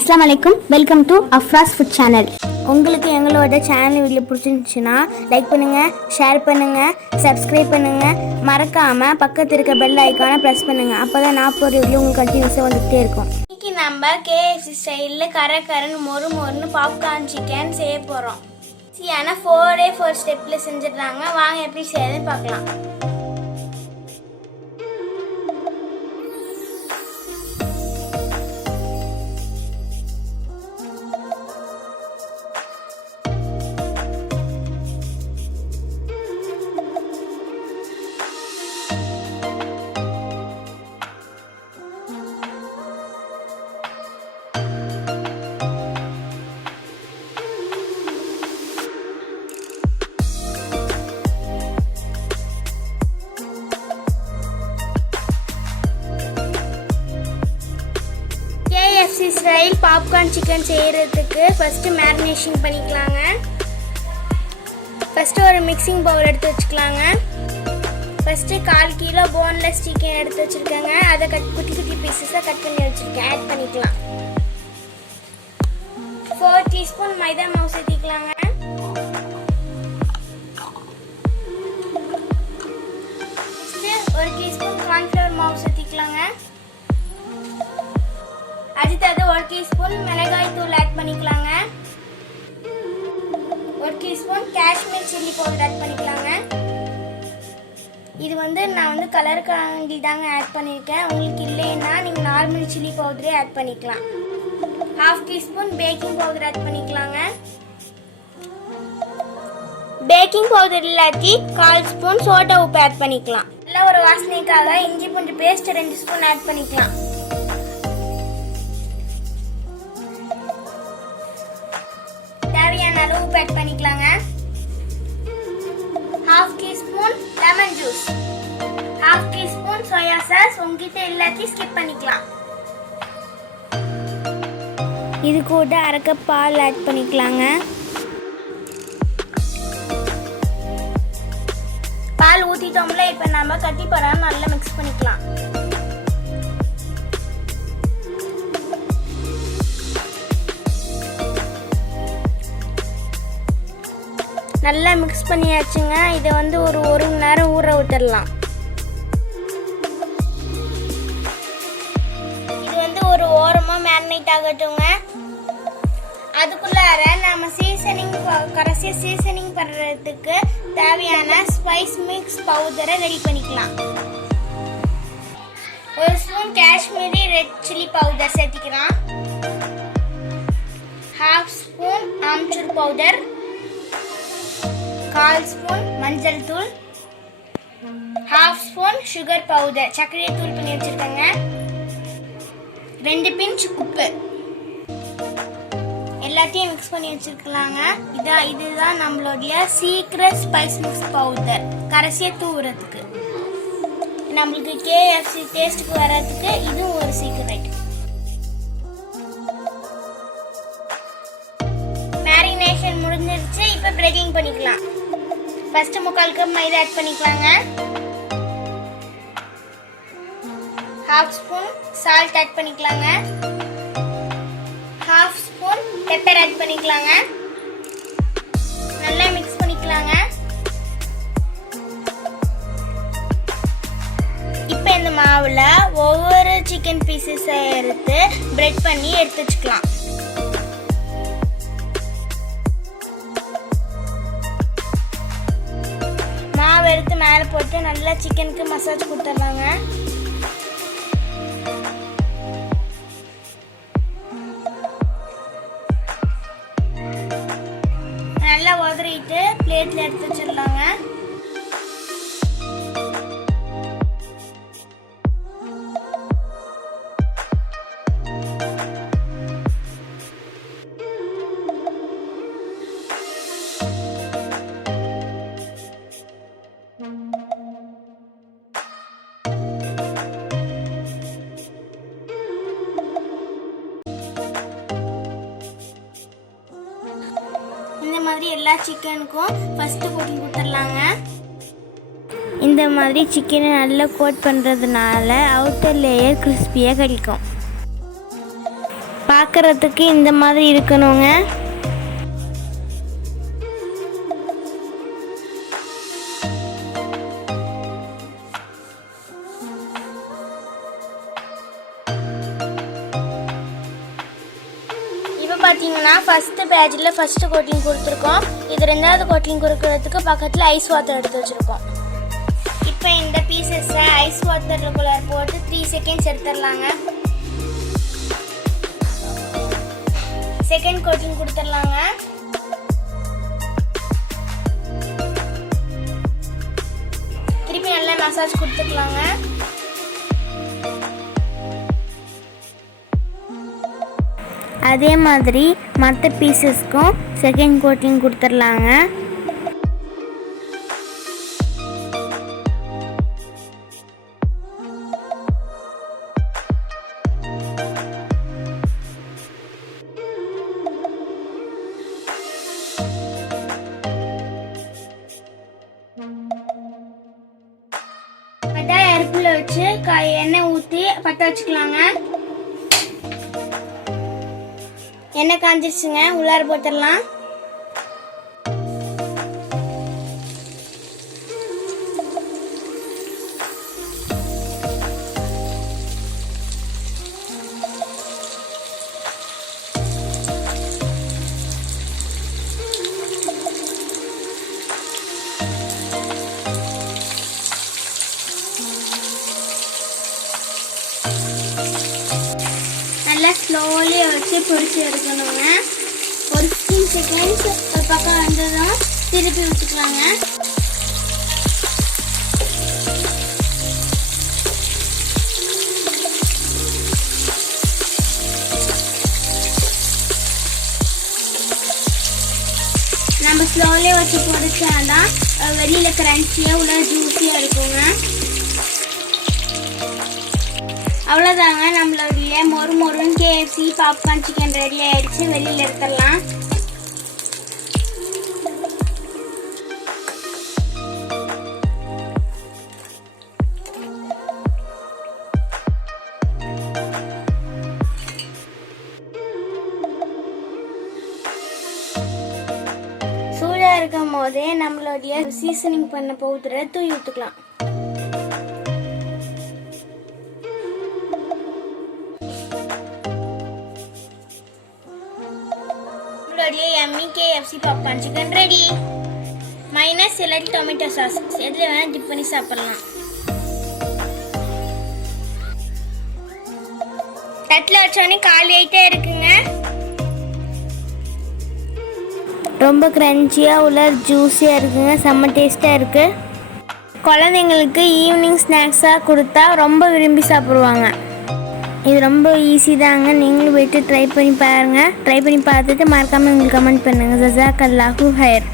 அஸ்ஸலாமு அலைக்கும் welcome to Afras food channel உங்களுக்கு எங்களோட சேனல் வீடியோ பிடிச்சிருந்துச்சுன்னா லைக் பண்ணுங்கள் ஷேர் பண்ணுங்கள் சப்ஸ்கிரைப் பண்ணுங்கள் மறக்காமல் பக்கத்தில் இருக்க பெல் ஐக்கானை ப்ரெஸ் பண்ணுங்கள் அப்போ தான் நான் போகிற வீடியோ உங்களுக்கு கண்டினியூஸாக வந்துகிட்டே இருக்கும். இன்னைக்கு நம்ம கேஎஃப்சி ஸ்டைலில் கர கரன்னு மொறு மொறுன்னு பாப்கார்ன் சிக்கன் செய்ய போகிறோம் ஆனால் ஃபோரே ஃபோர் ஸ்டெப்பில் செஞ்சிடுறாங்க. வாங்க எப்படி செய்யறதுன்னு பார்க்கலாம். பாப்கார்ன் சிக்கன் செய்கிறதுக்கு ஃபஸ்ட்டு மேரினேஷன் பண்ணிக்கலாங்க. ஃபஸ்ட்டு ஒரு மிக்சிங் பவுல் எடுத்து வச்சுக்கலாங்க. ஃபஸ்ட்டு கால் கிலோ போன்லெஸ் சிக்கன் எடுத்து வச்சுருக்கேங்க. அதை கட் குட்டி குட்டி பீசஸாக கட் பண்ணி வச்சுருக்கேன். ஆட் பண்ணிக்கலாம். ஃபோர் டீஸ்பூன் மைதா மாவு சேர்த்திக்கலாங்க அடுத்தது ஒரு டீஸ்பூன் மிளகாய் தூள் ஆட் பண்ணிக்கலாங்க. ஒரு teaspoon Kashmir chilli powder add பண்ணிக்கலாங்க. இது வந்து நான் வந்து கலருக்காண்டி தாங்க ஆட் பண்ணியிருக்கேன் உங்களுக்கு இல்லைன்னா நீங்கள் நார்மல் சில்லி பவுடரே ஆட் பண்ணிக்கலாம். Half teaspoon baking powder add பண்ணிக்கலாங்க. பேக்கிங் பவுடர் இல்லாட்டி கால் ஸ்பூன் சோடா உப்பு ஆட் பண்ணிக்கலாம். நல்லா ஒரு வாசனைக்காக இஞ்சி பூண்டு பேஸ்ட் ரெண்டு ஸ்பூன் ஆட் பண்ணிக்கலாம். Juice half teaspoon soya sauce உங்ககிட்ட இல்லாட்டி ஸ்கிப் பண்ணிக்கலாம். இது கூட அரைக்க பால் ஆட் பண்ணிக்கலாங்க. பால் ஊற்றிட்டோம்ல இப்போ நம்ம கட்டி படாம நல்லா மிக்ஸ் பண்ணிக்கலாம். நல்லா மிக்ஸ் பண்ணியாச்சுங்க. இதை வந்து ஒரு ஒரு மணி நேரம் ஊற விட்டுடலாம் இது வந்து ஒரு ஓரமாக மேரினேட் ஆகட்டுங்க. அதுக்குள்ளார நம்ம சீசனிங் கடைசியாக சீசனிங் பண்ணுறதுக்கு தேவையான ஸ்பைஸ் மிக்ஸ் பவுடரை ரெடி பண்ணிக்கலாம். ஒரு spoon Kashmiri red chilli powder சேர்த்திக்கலாம். ஹாஃப் ஸ்பூன் ஆம்ச்சூர் பவுடர் கால் ஸ்பூன் மஞ்சள் தூள் ஹாஃப் ஸ்பூன் சுகர் பவுடர் சர்க்கரையை தூள் பண்ணி வச்சிருக்கேங்க. ரெண்டு பிஞ்ச் உப்பு. எல்லாத்தையும் மிக்ஸ் பண்ணி வச்சிருக்கலாங்க. இதான் இதுதான் நம்மளுடைய சீக்ரெட் ஸ்பைஸ் மிக்ஸ் பவுடர் கரைசியை தூவுறதுக்கு. நம்மளுக்கு கேஎஃப்சி டேஸ்ட்டுக்கு வர்றதுக்கு இதுவும் ஒரு சீக்ரெட் மேரினேஷன் முடிஞ்சிருச்சு இப்போ பிரேக்கிங் பண்ணிக்கலாம். ஃபர்ஸ்ட் முக்கால் கப் மைதா ஆட் பண்ணிக்கலாங்க. ஹாஃப் ஸ்பூன் சால்ட் ஆட் பண்ணிக்கலாங்க. ஹாஃப் ஸ்பூன் பெப்பர் ஆட் பண்ணிக்கலாங்க. நல்லா மிக்ஸ் பண்ணிக்கலாங்க. இப்போ இந்த மாவில் ஒவ்வொரு சிக்கன் பீசஸை எடுத்து பிரெட் பண்ணி எடுத்து வச்சுக்கலாம். மேலே போட்டு நல்லா சிக்கனுக்கு மசாஜ் கொடுத்துட்றாங்க நல்லா உதறிட்டு பிளேட்ல எடுத்து வச்சிடலாம் எல்லா சிக்கனுக்கும் ஃபஸ்ட்டு கோட்டிங் கொடுத்துடலாங்க இந்த மாதிரி சிக்கனை நல்லா கோட் பண்ணுறதுனால அவுட்டர் லேயர் கிறிஸ்பியாக கிடைக்கும். பார்க்குறதுக்கு இந்த மாதிரி இருக்கணுங்க. பார்த்தீங்கன்னா ஃபஸ்ட்டு பேஜில் ஃபஸ்ட்டு கோட்டிங் கொடுத்துருக்கோம். இது ரெண்டாவது கோட்டிங் கொடுக்கறதுக்கு பக்கத்தில் ஐஸ் வாட்டர் எடுத்து வச்சுருக்கோம். இப்போ இந்த பீசஸை ஐஸ் வாட்டருக்குள்ளே போட்டு த்ரீ செகண்ட்ஸ் எடுத்துடலாங்க. செகண்ட் கோட்டிங் கொடுத்துடலாங்க. திருப்பி நல்லா மசாஜ் கொடுத்துக்கலாங்க. அதே மாதிரி மற்ற பீசஸ்க்கும் செகண்ட் கோட்டிங் கொடுத்துடலாங்க. பட்டா அடுப்பில் வச்சு காய் எண்ணெய் ஊற்றி பற்ற வச்சுக்கலாங்க. எண்ணெய் காஞ்சிருச்சுங்க? உள்ளார போட்டுடலாம். பொறிச்சு பொரிச்சு எடுக்கணுங்க. ஒரு ஃபிஃப்டீன் செகண்ட்ஸ் ஒரு பக்கம் வந்ததும் திருப்பி விட்டுக்கலாங்க நம்ம ஸ்லோலே வச்சு பொரிச்சாதான் அஹ், வெளியில் கிரன்ச்சியாக உள்ள ஜூஸியாக இருக்குங்க. அவ்வளோதாங்க நம்மளுடைய மொறு மொறுன்னு கேஎஃப்சி பாப்கார்ன் சிக்கன் ரெடி ஆயிடுச்சு. வெளியில் எடுத்துடலாம். சூடாக இருக்கும் போதே நம்மளுடைய சீசனிங் பண்ண பவுடரை தூவி ஊற்றுக்கலாம் நம்மளுடைய KFC popcorn chicken ready mayonnaise இல்லாட்டி டொமேட்டோ சாஸ் எதில் வேணால் டிப் பண்ணி சாப்பிட்லாம். தட்டில் வச்சோடனே காலி ஆகிட்டே இருக்குங்க. ரொம்ப க்ரன்ச்சியாக உள்ள ஜூஸியாக இருக்குங்க. செம்ம டேஸ்ட்டாக இருக்குது குழந்தைங்களுக்கு ஈவினிங் ஸ்நாக்ஸாக கொடுத்தா ரொம்ப விரும்பி சாப்பிடுவாங்க. இது ரொம்ப ஈஸி தாங்க. நீங்களும் போயிட்டு ட்ரை பண்ணி பாருங்கள் ட்ரை பண்ணி பார்த்துட்டு மறக்காமல் உங்களுக்கு கமெண்ட் பண்ணுங்கள் ஜசாக் அல்லாஹூ ஹயர்